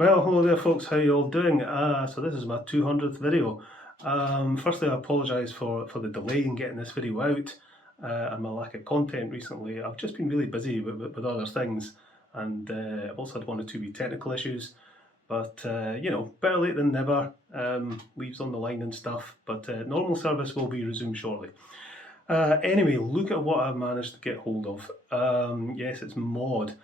Well, hello there folks, how you all doing? So this is my 200th video. Firstly, I apologise for the delay in getting this video out and my lack of content recently. I've just been really busy with other things, and I've also had one or two wee technical issues, but you know, better late than never. Leaves on the line and stuff, but normal service will be resumed shortly. Anyway, look at what I've managed to get hold of. Yes, it's Maude.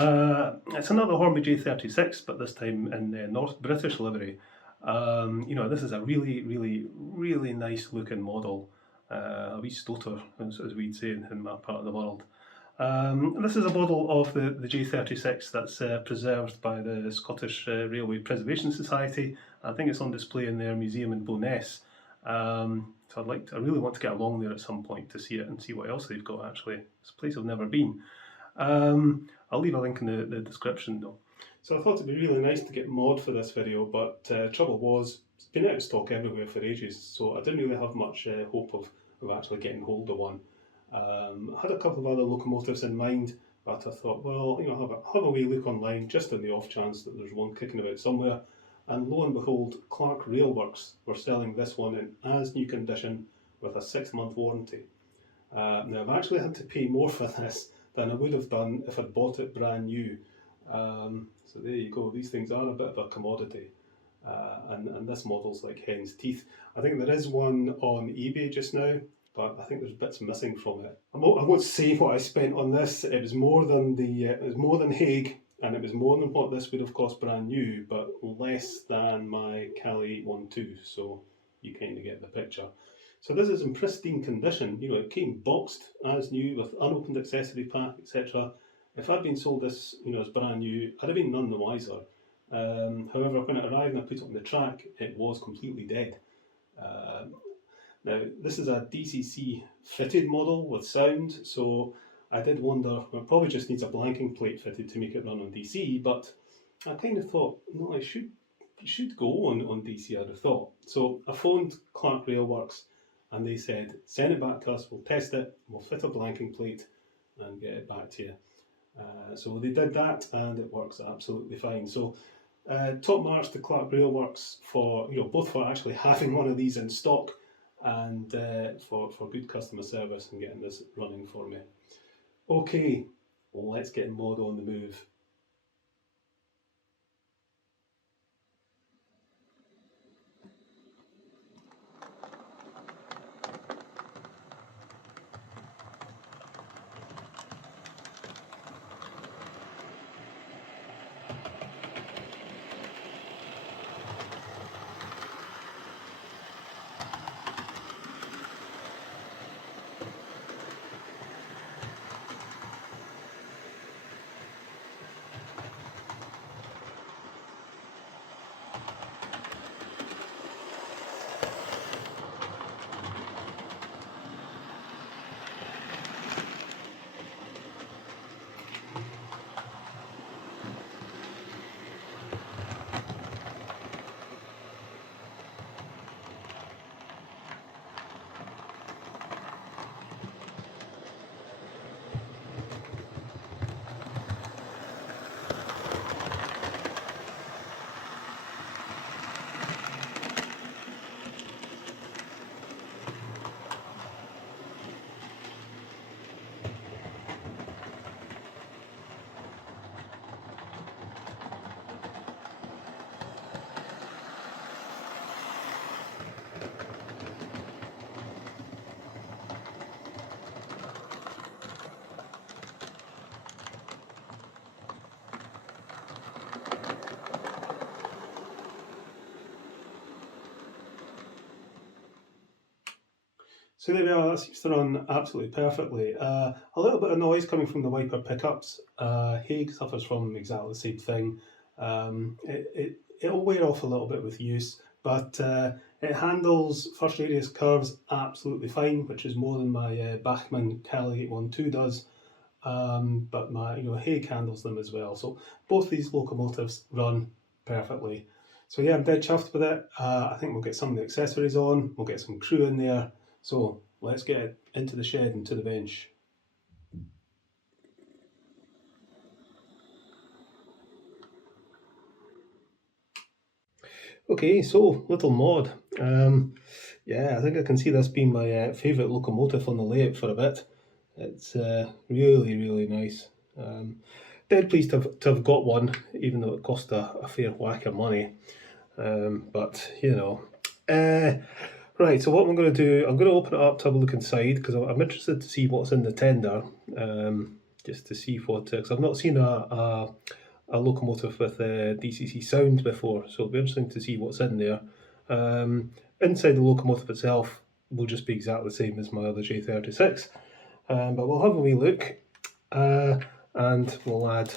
It's another Hornby J36, but this time in North British livery. You know, this is a really nice looking model. A wee stoter, as we'd say in my part of the world. This is a model of the J36 that's preserved by the Scottish Railway Preservation Society. I think it's on display in their museum in Bo'ness. So I really want to get along there at some point to see it and see what else they've got actually. It's a place I've never been. I'll leave a link in the description though. So I thought it'd be really nice to get Maude for this video, but trouble was, it's been out of stock everywhere for ages, so I didn't really have much hope of actually getting hold of one. I had a couple of other locomotives in mind, but I thought, well, you know, have a wee look online just in the off chance that there's one kicking about somewhere. And lo and behold, Clark Railworks were selling this one in as new condition with a 6-month warranty. Now I've actually had to pay more for this than I would have done if I'd bought it brand new. So there you go, these things are a bit of a commodity. And this model's like hen's teeth. I think there is one on eBay just now, but I think there's bits missing from it. I won't say what I spent on this. It was more than Haig, and it was more than what this would have cost brand new, but less than my Cali 812, so you kind of get the picture. So this is in pristine condition. You know, it came boxed as new with unopened accessory pack, etc. If I'd been sold this, you know, as brand new, I'd have been none the wiser. However, when it arrived and I put it on the track, it was completely dead. Now, this is a DCC fitted model with sound, so I did wonder, well, it probably just needs a blanking plate fitted to make it run on DC, but I kind of thought, no, it should go on DC, I'd have thought. So I phoned Clark Railworks and they said, send it back to us, we'll test it, we'll fit a blanking plate and get it back to you. So they did that and it works absolutely fine. So top marks to Clark Railworks for, you know, both for actually having one of these in stock and for good customer service and getting this running for me. Okay, well, let's get Maude on the move. So there we are, that seems to run absolutely perfectly. A little bit of noise coming from the wiper pickups. Haig suffers from exactly the same thing. It'll wear off a little bit with use, but it handles first radius curves absolutely fine, which is more than my Bachmann Cali 812 does. But my Haig handles them as well. So both these locomotives run perfectly. So yeah, I'm dead chuffed with it. I think we'll get some of the accessories on, we'll get some crew in there. So let's get it into the shed and to the bench. Okay, so little Maude. Yeah, I think I can see this being my favourite locomotive on the layout for a bit. It's really, really nice. Dead pleased to have got one, even though it cost a fair whack of money. But you know. Right, so what I'm going to do, I'm going to open it up to have a look inside because I'm interested to see what's in the tender, just to see what, because I've not seen a locomotive with DCC sound before, so it'll be interesting to see what's in there. Inside the locomotive itself will just be exactly the same as my other J36, but we'll have a wee look and we'll add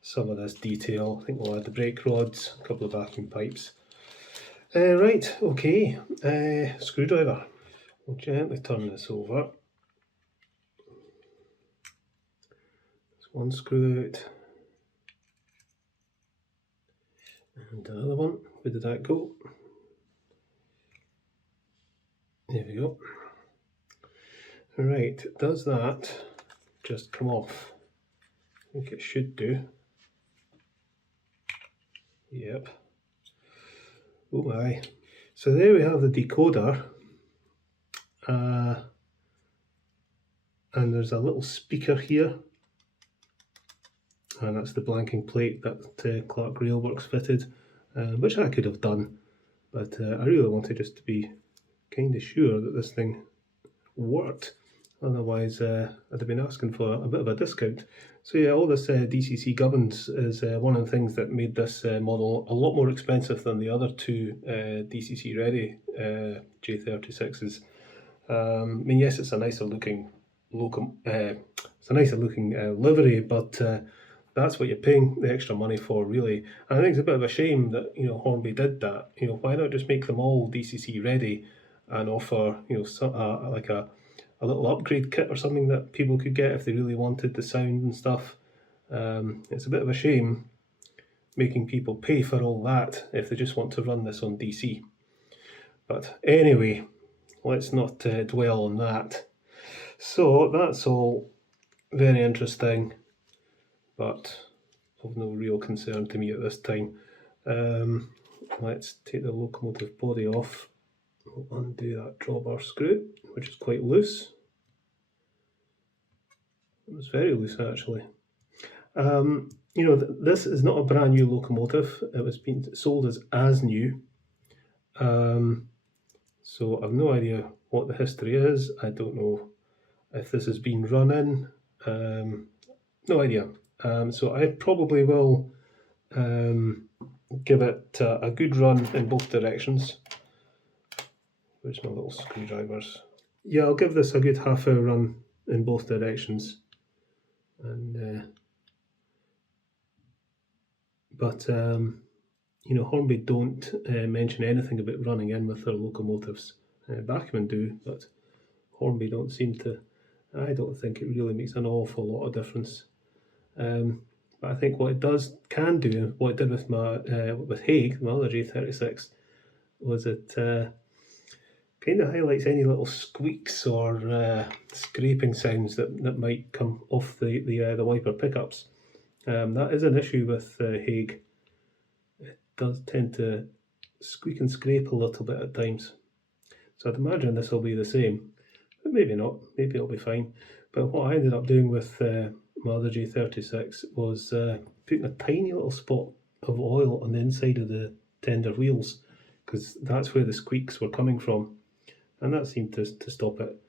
some of this detail. I think we'll add the brake rods, a couple of vacuum pipes. Right, okay, screwdriver. We'll gently turn this over. There's one screw out. And another one. Where did that go? There we go. Right, does that just come off? I think it should do. Yep. Oh my. So there we have the decoder. And there's a little speaker here. And that's the blanking plate that Clark Railworks fitted, which I could have done. But I really wanted just to be kind of sure that this thing worked. Otherwise, I'd have been asking for a bit of a discount. So yeah, all this DCC gubbins is one of the things that made this model a lot more expensive than the other two DCC ready J36s. I mean, yes, it's a nicer looking livery, but that's what you're paying the extra money for, really. And I think it's a bit of a shame that Hornby did that. Why not just make them all DCC ready and offer like a little upgrade kit or something that people could get if they really wanted the sound and stuff. It's a bit of a shame making people pay for all that if they just want to run this on DC. But anyway, let's not dwell on that. So that's all very interesting, but of no real concern to me at this time. Let's take the locomotive body off. We'll undo that drawbar screw, which is quite loose. It was very loose, actually. This is not a brand new locomotive. It was being sold as new. So I've no idea what the history is. I don't know if this has been run in. No idea. So I probably will give it a good run in both directions. Where's my little screwdrivers? Yeah, I'll give this a good half-hour run in both directions. And Hornby don't mention anything about running in with their locomotives. Bachmann do, but Hornby don't seem to. I don't think it really makes an awful lot of difference. But I think what it can do, what it did with with Haig, my other J36, was it kind of highlights any little squeaks or scraping sounds that might come off the wiper pickups. That is an issue with Haig. It does tend to squeak and scrape a little bit at times. So I'd imagine this will be the same, but maybe not. Maybe it'll be fine. But what I ended up doing with my other J36 was putting a tiny little spot of oil on the inside of the tender wheels, because that's where the squeaks were coming from, and that seemed to stop it.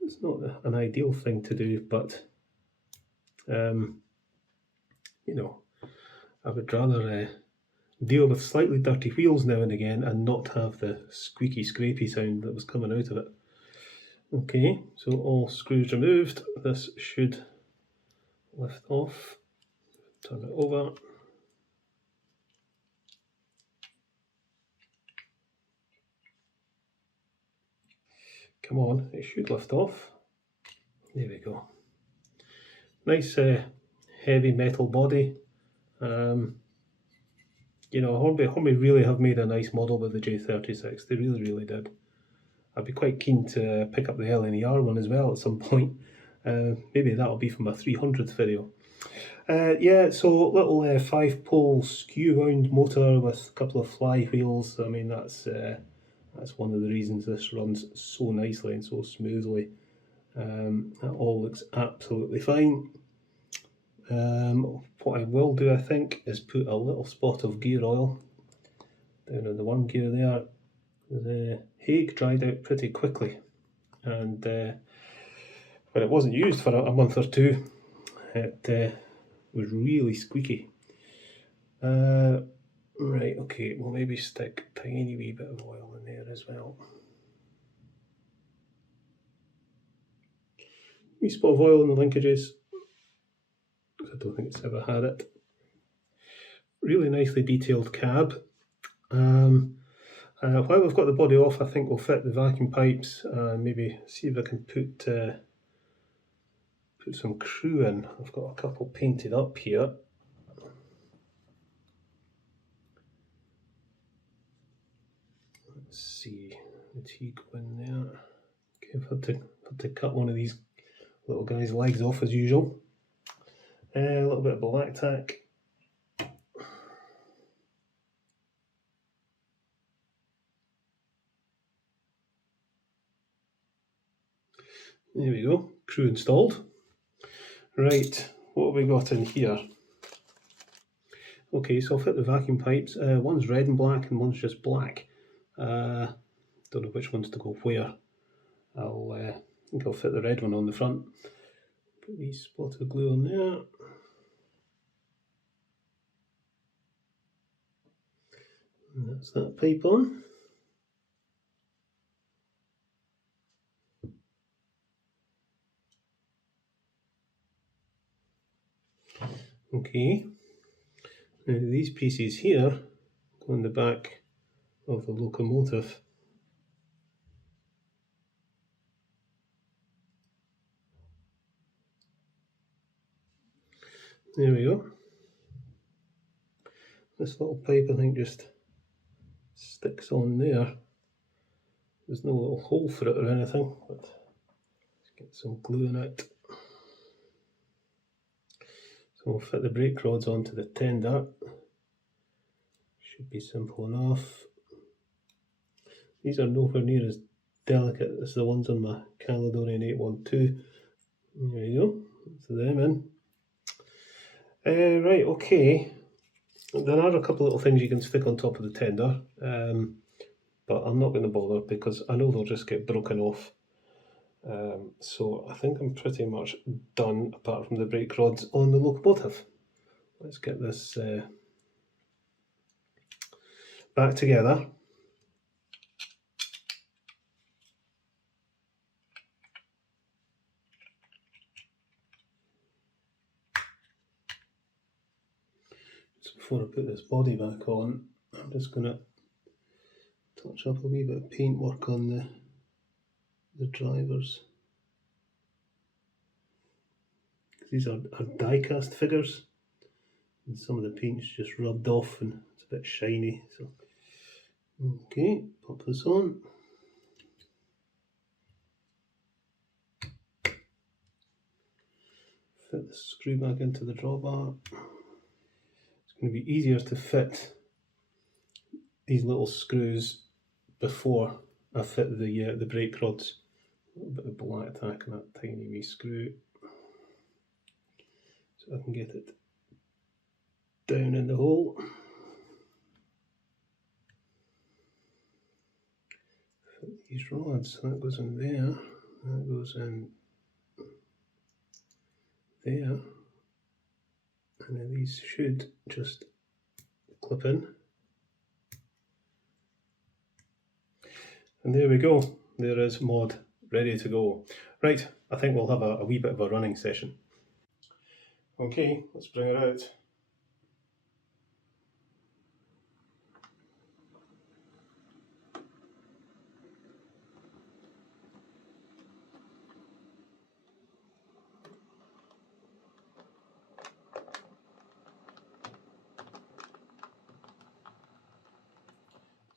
It's not an ideal thing to do, but I would rather deal with slightly dirty wheels now and again and not have the squeaky scrapey sound that was coming out of it. Okay, so all screws removed. This should lift off. Turn it over. Come on, it should lift off. There we go. Nice heavy metal body. Hornby really have made a nice model with the J36. They really, really did. I'd be quite keen to pick up the LNER one as well at some point. Maybe that'll be for my 300th video. Yeah, so little 5-pole skew wound motor with a couple of flywheels. I mean, that's one of the reasons this runs so nicely and so smoothly. That all looks absolutely fine. What I will do, I think, is put a little spot of gear oil down in the worm gear there. The Haig dried out pretty quickly, and when it wasn't used for a month or two, it was really squeaky. Right, okay, we'll maybe stick a tiny wee bit of oil in there as well. Wee spot of oil in the linkages, because I don't think it's ever had it. Really nicely detailed cab. While we've got the body off, I think we'll fit the vacuum pipes and maybe see if I can put some crew in. I've got a couple painted up here. Let's see, the T go in there. Okay, I've had to cut one of these little guy's legs off as usual. A little bit of black tack. There we go, crew installed. Right, what have we got in here? Okay, so I'll fit the vacuum pipes. One's red and black and one's just black. Don't know which ones to go where. I think I'll fit the red one on the front. Put these spots of glue on there. And that's that pipe on. Okay, now these pieces here go on the back of the locomotive. There we go. This little pipe, I think, just sticks on there. There's no little hole for it or anything, but let's get some glue in it. So we'll fit the brake rods onto the tender. Should be simple enough. These are nowhere near as delicate as the ones on my Caledonian 812. There you go, that's them in. Right, okay. There are a couple of little things you can stick on top of the tender, but I'm not going to bother because I know they'll just get broken off. So I think I'm pretty much done apart from the brake rods on the locomotive. Let's get this back together. Just before I put this body back on, I'm just going to touch up a wee bit of paintwork on the drivers. These are die cast figures, and some of the paint's just rubbed off and it's a bit shiny. So, okay, pop this on. Fit the screw back into the drawbar. It's going to be easier to fit these little screws before I fit the brake rods. A little bit of black tack on that tiny wee screw, so I can get it down in the hole. Fit these rods, that goes in there, that goes in there, and then these should just clip in. And there we go, there is Maude ready to go. Right, I think we'll have a wee bit of a running session. Okay, let's bring her out.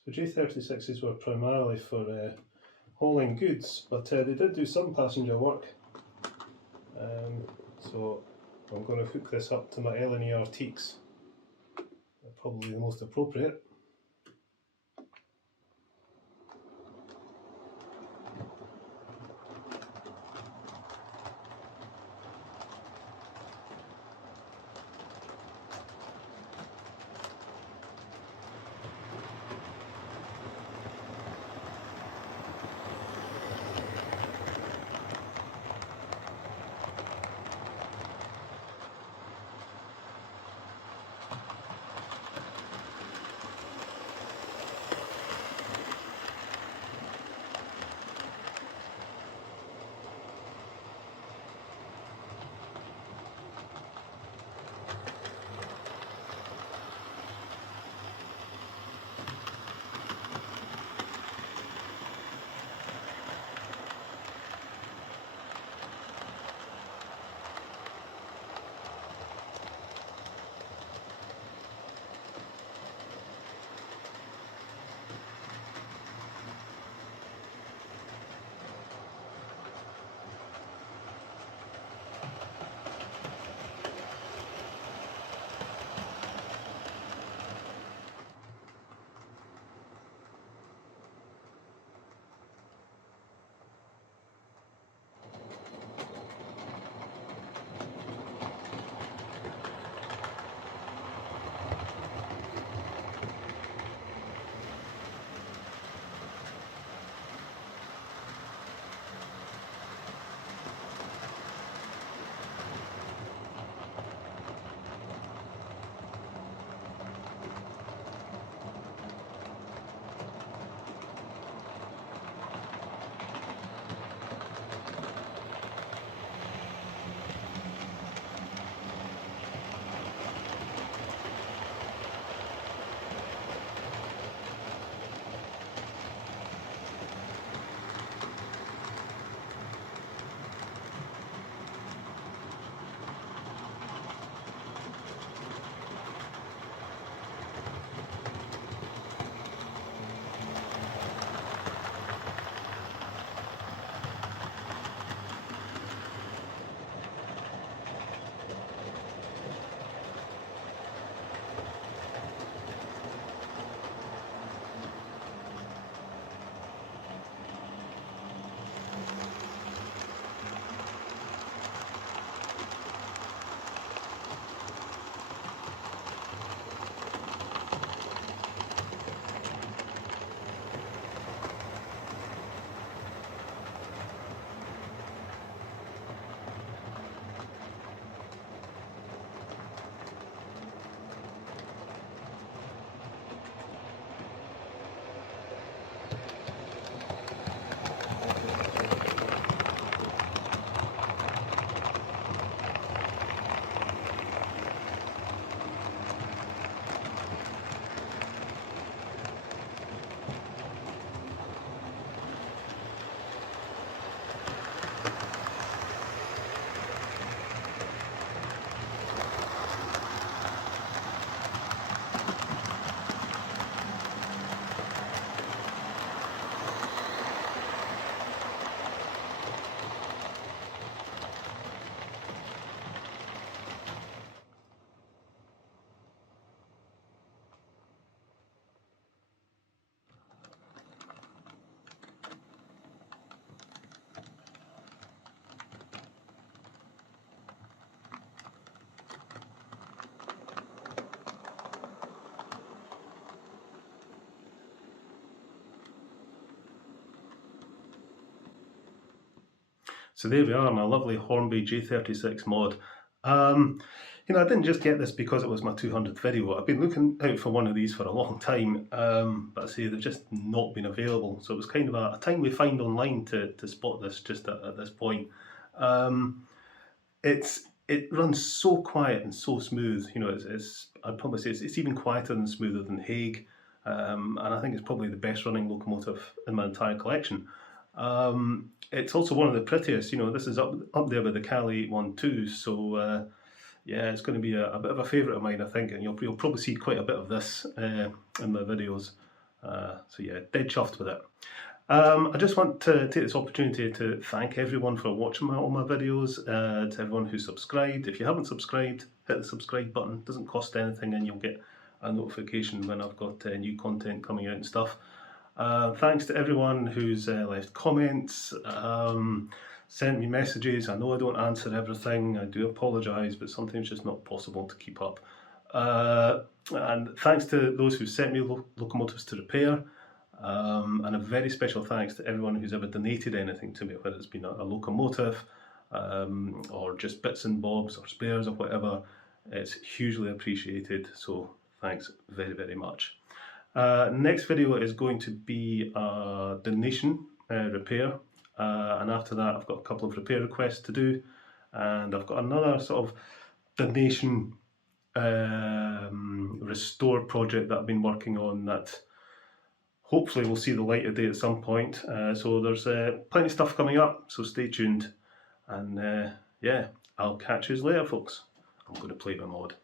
So J36s were primarily for hauling goods, but they did do some passenger work. So I'm going to hook this up to my LNER teaks. Probably the most appropriate. So there we are, my lovely Hornby J36 mod. I didn't just get this because it was my 200th video. I've been looking out for one of these for a long time, but I say they've just not been available. So it was kind of a timely find online to spot this just at this point. It runs so quiet and so smooth. I'd probably say it's even quieter and smoother than Haig, and I think it's probably the best running locomotive in my entire collection. It's also one of the prettiest. This is up there with the Cali one too. So yeah, it's going to be a bit of a favourite of mine, I think, and you'll probably see quite a bit of this in my videos. So yeah, dead chuffed with it. I just want to take this opportunity to thank everyone for watching all my videos, to everyone who subscribed. If you haven't subscribed, hit the subscribe button. It doesn't cost anything and you'll get a notification when I've got new content coming out and stuff. Thanks to everyone who's left comments, sent me messages. I know I don't answer everything, I do apologise, but sometimes it's just not possible to keep up. And thanks to those who sent me locomotives to repair. And a very special thanks to everyone who's ever donated anything to me, whether it's been a locomotive or just bits and bobs or spares or whatever. It's hugely appreciated, so thanks very, very much. Next video is going to be a donation repair, and after that I've got a couple of repair requests to do, and I've got another sort of donation restore project that I've been working on that hopefully we'll see the light of day at some point. So there's plenty of stuff coming up, so stay tuned. And yeah, I'll catch you later, folks. I'm going to play my Maude.